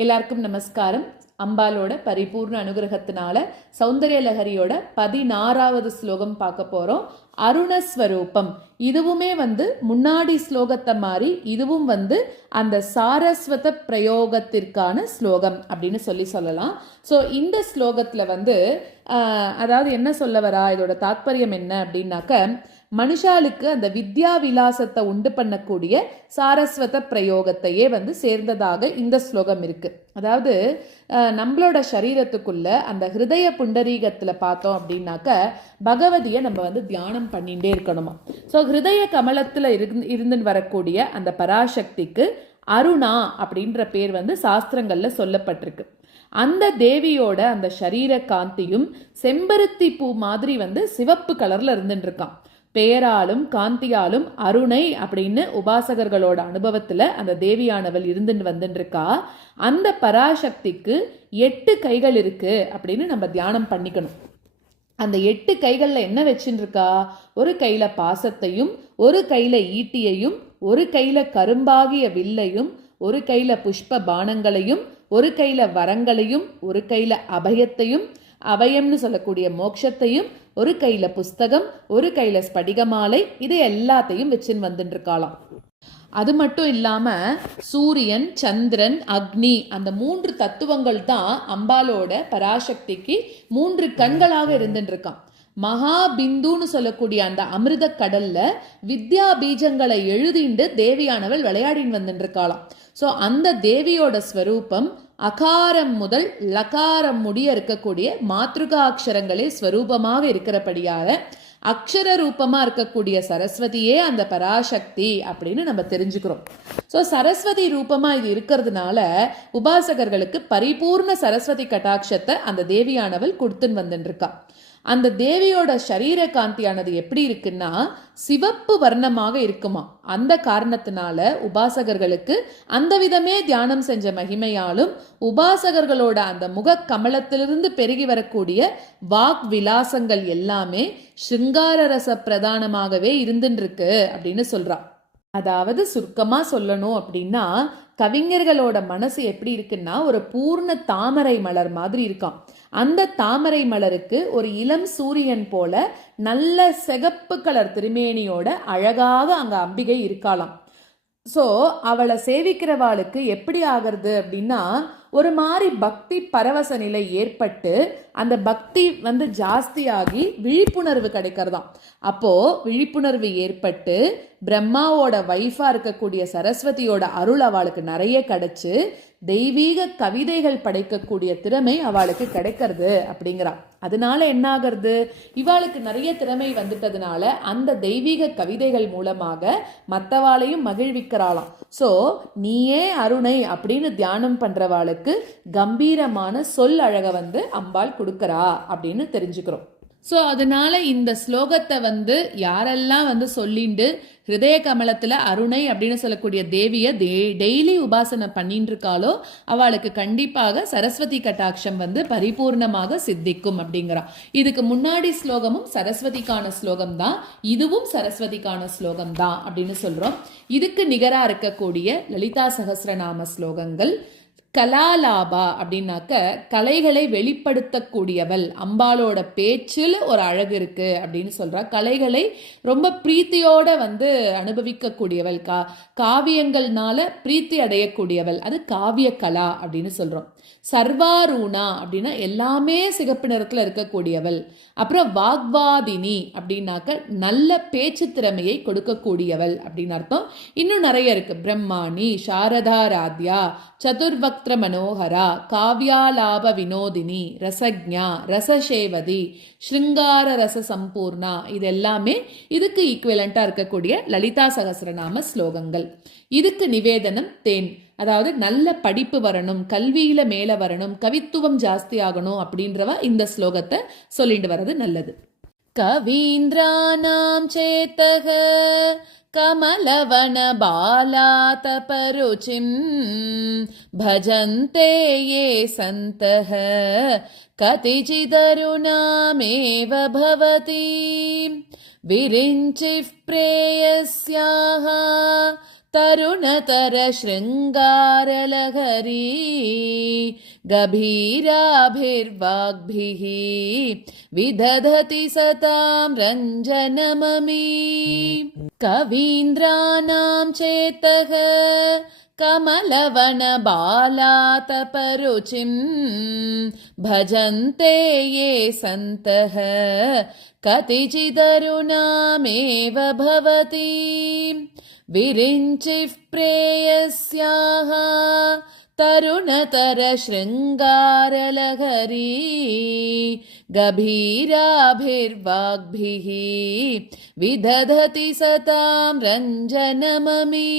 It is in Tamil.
எல்லாருக்கும் நமஸ்காரம். அம்பாலோட பரிபூர்ண அனுகிரகத்தினால சௌந்தர்யலஹரியோட 16வது ஸ்லோகம் பார்க்க போறோம். அருணஸ்வரூபம். இதுவுமே முன்னாடி ஸ்லோகத்தை மாதிரி இதுவும் அந்த சாரஸ்வத பிரயோகத்திற்கான ஸ்லோகம் அப்படின்னு சொல்லலாம். ஸோ இந்த ஸ்லோகத்துல அதாவது என்ன சொல்ல வரா, இதோட தாத்பரியம் என்ன அப்படின்னாக்க, மனுஷாளுக்கு அந்த வித்யா விலாசத்தை உண்டு பண்ணக்கூடிய சாரஸ்வத பிரயோகத்தையே சேர்ந்ததாக இந்த ஸ்லோகம் இருக்கு. அதாவது நம்மளோட சரீரத்துக்குள்ள அந்த ஹிருதய புண்டரீகத்துல பார்த்தோம் அப்படின்னாக்க பகவதியை நம்ம தியானம் பண்ணிட்டே இருக்கணுமா. ஸோ ஹிருதய கமலத்துல இருந்து வரக்கூடிய அந்த பராசக்திக்கு அருணா அப்படின்ற பேர் சாஸ்திரங்கள்ல சொல்லப்பட்டிருக்கு. அந்த தேவியோட அந்த சரீர காந்தியும் செம்பருத்தி பூ மாதிரி சிவப்பு கலர்ல இருந்துட்டு இருக்கான். பெயராலும் காந்தியாலும் அருணை அப்படின்னு உபாசகர்களோட அனுபவத்துல அந்த தேவியானவள் இருந்துட்டு வந்துருக்கா. அந்த பராசக்திக்கு 8 கைகள் இருக்கு அப்படின்னு நம்ம தியானம் பண்ணிக்கணும். அந்த 8 கைகள்ல என்ன வச்சுட்டு இருக்கா? ஒரு கையில பாசத்தையும், ஒரு கையில ஈட்டியையும், ஒரு கையில கரும்பாகிய வில்லையும், ஒரு கையில புஷ்ப பானங்களையும், ஒரு கையில வரங்களையும், ஒரு கையில அபயத்தையும், அபயம்னு சொல்லக்கூடிய மோட்சத்தையும், ஒரு கையில புஸ்தகம், ஒரு கையில ஸ்படிகமாலை, இது எல்லாத்தையும் வச்சுன்னு வந்துட்டு இருக்காளாம். அது மட்டும் இல்லாம சூரியன், சந்திரன், அக்னி, அந்த 3 தத்துவங்கள் தான் அம்பாலோட பராசக்திக்கு 3 கண்களாக இருந்துட்டு இருக்கான். மகாபிந்துன்னு சொல்லக்கூடிய அந்த அமிர்த கடல்ல வித்யா பீஜங்களை எழுதிண்டு தேவியானவள் விளையாடின்னு வந்துட்டு இருக்காளாம். ஸோ அந்த தேவியோட ஸ்வரூபம் அகாரம் முதல் லகாரம் முடிய இருக்கக்கூடிய மாத்ருகா அக்ஷரங்களே ஸ்வரூபமாக இருக்கிறபடியால அக்ஷர ரூபமா இருக்கக்கூடிய சரஸ்வதியே அந்த பராசக்தி அப்படின்னு நம்ம தெரிஞ்சுக்கிறோம். ஸோ சரஸ்வதி ரூபமா இது இருக்கிறதுனால உபாசகர்களுக்கு பரிபூர்ண சரஸ்வதி கட்டாட்சத்தை அந்த தேவியானவள் கொடுத்துன்னு வந்துட்டு இருக்கா. அந்த தேவியோட சரீர காந்தியானது எப்படி இருக்குன்னா சிவப்பு வர்ணமாக இருக்குமா. அந்த காரணத்தினால உபாசகர்களுக்கு அந்த விதமே தியானம் செஞ்ச மகிமையாலும் உபாசகர்களோட அந்த முக கமலத்திலிருந்து பெருகி வரக்கூடிய வாக் விலாசங்கள் எல்லாமே சிருங்கார ரச பிரதானமாகவே இருந்துட்டு இருக்கு அப்படின்னு சொல்றான். அதாவது சுருக்கமா சொல்லணும் அப்படின்னா, கவிஞர்களோட மனசு எப்படி இருக்குன்னா ஒரு பூர்ண தாமரை மலர் மாதிரி இருக்கான். அந்த தாமரை மலருக்கு ஒரு இளம் சூரியன் போல நல்ல சிகப்பு கலர் திருமேனியோட அழகாக அங்க அம்பிகை இருக்காளாம். ஸோ அவளை சேவிக்கிறவாளுக்கு எப்படி ஆகிறது அப்படின்னா ஒரு மாதிரி பக்தி பரவச நிலை ஏற்பட்டு அந்த பக்தி ஜாஸ்தியாகி விழிப்புணர்வு கிடைக்கிறதாம். அப்போ விழிப்புணர்வு ஏற்பட்டு பிரம்மாவோட வைஃபா இருக்கக்கூடிய சரஸ்வதியோட அருள் அவளுக்கு நிறைய கிடைச்சு தெய்வீக கவிதைகள் படைக்கக்கூடிய திறமை அவளுக்கு கிடைக்கிறது அப்படிங்கிறா. அதனால என்ன ஆகிறது, இவாளுக்கு நிறைய திறமை வந்துட்டதுனால அந்த தெய்வீக கவிதைகள் மூலமாக மற்றவாளையும் மகிழ்விக்கிறாளாம். ஸோ நீயே அருணை அப்படின்னு தியானம் பண்றவாளுக்கு கம்பீரமான சொல் அழக அம்பாள் கொடுக்கறா அப்படின்னு தெரிஞ்சுக்கிறோம். ஸோ அதனால இந்த ஸ்லோகத்தை யாரெல்லாம் சொல்லிண்டு ஹிருதய கமலத்துல அருணை அப்படின்னு சொல்லக்கூடிய தேவியை டெய்லி உபாசனை பண்ணிட்டு இருக்காளோ அவளுக்கு கண்டிப்பாக சரஸ்வதி கட்டாட்சம் பரிபூர்ணமாக சித்திக்கும் அப்படிங்கிறா. இதுக்கு முன்னாடி ஸ்லோகமும் சரஸ்வதிக்கான ஸ்லோகம் தான், இதுவும் சரஸ்வதிக்கான ஸ்லோகம் தான் அப்படின்னு சொல்றோம். இதுக்கு நிகரா இருக்கக்கூடிய லலிதா சகஸ்ரநாம ஸ்லோகங்கள் கலாலாபா அப்படின்னாக்க கலைகளை வெளிப்படுத்தக்கூடியவள். அம்பாலோட பேச்சில் ஒரு அழகு இருக்கு அப்படின்னு சொல்றா. கலைகளை ரொம்ப பிரீத்தியோட அனுபவிக்கக்கூடியவள், காவியங்கள்னால பிரீத்தி அடையக்கூடியவள், அது காவிய கலா அப்படின்னு சொல்றோம். சர்வாரூணா அப்படின்னா எல்லாமே சிகப்பு நிறத்துல இருக்கக்கூடியவள். அப்புறம் வாக்வாதினி அப்படின்னாக்க நல்ல பேச்சு திறமையை கொடுக்கக்கூடியவள் அப்படின்னு அர்த்தம். இன்னும் நிறைய இருக்கு. பிரம்மாணி, சாரதாராத்யா, சதுர்வக்திர மனோகரா, காவ்யாலாப வினோதினி, ரசக்ஞா, ரசசேவதி, ஸ்ருங்கார ரச சம்பூர்ணா, இது எல்லாமே இதுக்கு ஈக்குவலண்டா இருக்கக்கூடிய லலிதா சகஸ்ரநாம ஸ்லோகங்கள். இதுக்கு நிவேதனம் தேன். அதாவது நல்ல படிப்பு வரணும், கல்வியில மேல வரணும், கவித்துவம் ஜாஸ்தி ஆகணும் அப்படின்றவ இந்த ஸ்லோகத்தை சொல்லிட்டு வர்றது நல்லது. கவீந்திரானாம் சேத்தக கமலவன பாலாதபருச்சிம் பஜந்தே யே சந்தஹ கதிசிதருணாமேவ பவதி விரிஞ்சிஃப் பிரேயஸ்யாஹ तरुणतर शृङ्गारलहरी गभीराभिर्वाग्भिः विदधति सतां रञ्जनममी कवीन्द्राणां चेतः कमलवनबालातपरुचिं भजन्ते ये सन्तः कतिचिदरुणामेव भवति विरिञ्चिः प्रेयस्याः तरुणतर शृङ्गारलहरी गभीराभिर्वाग्भिः विदधति सतां रञ्जनममी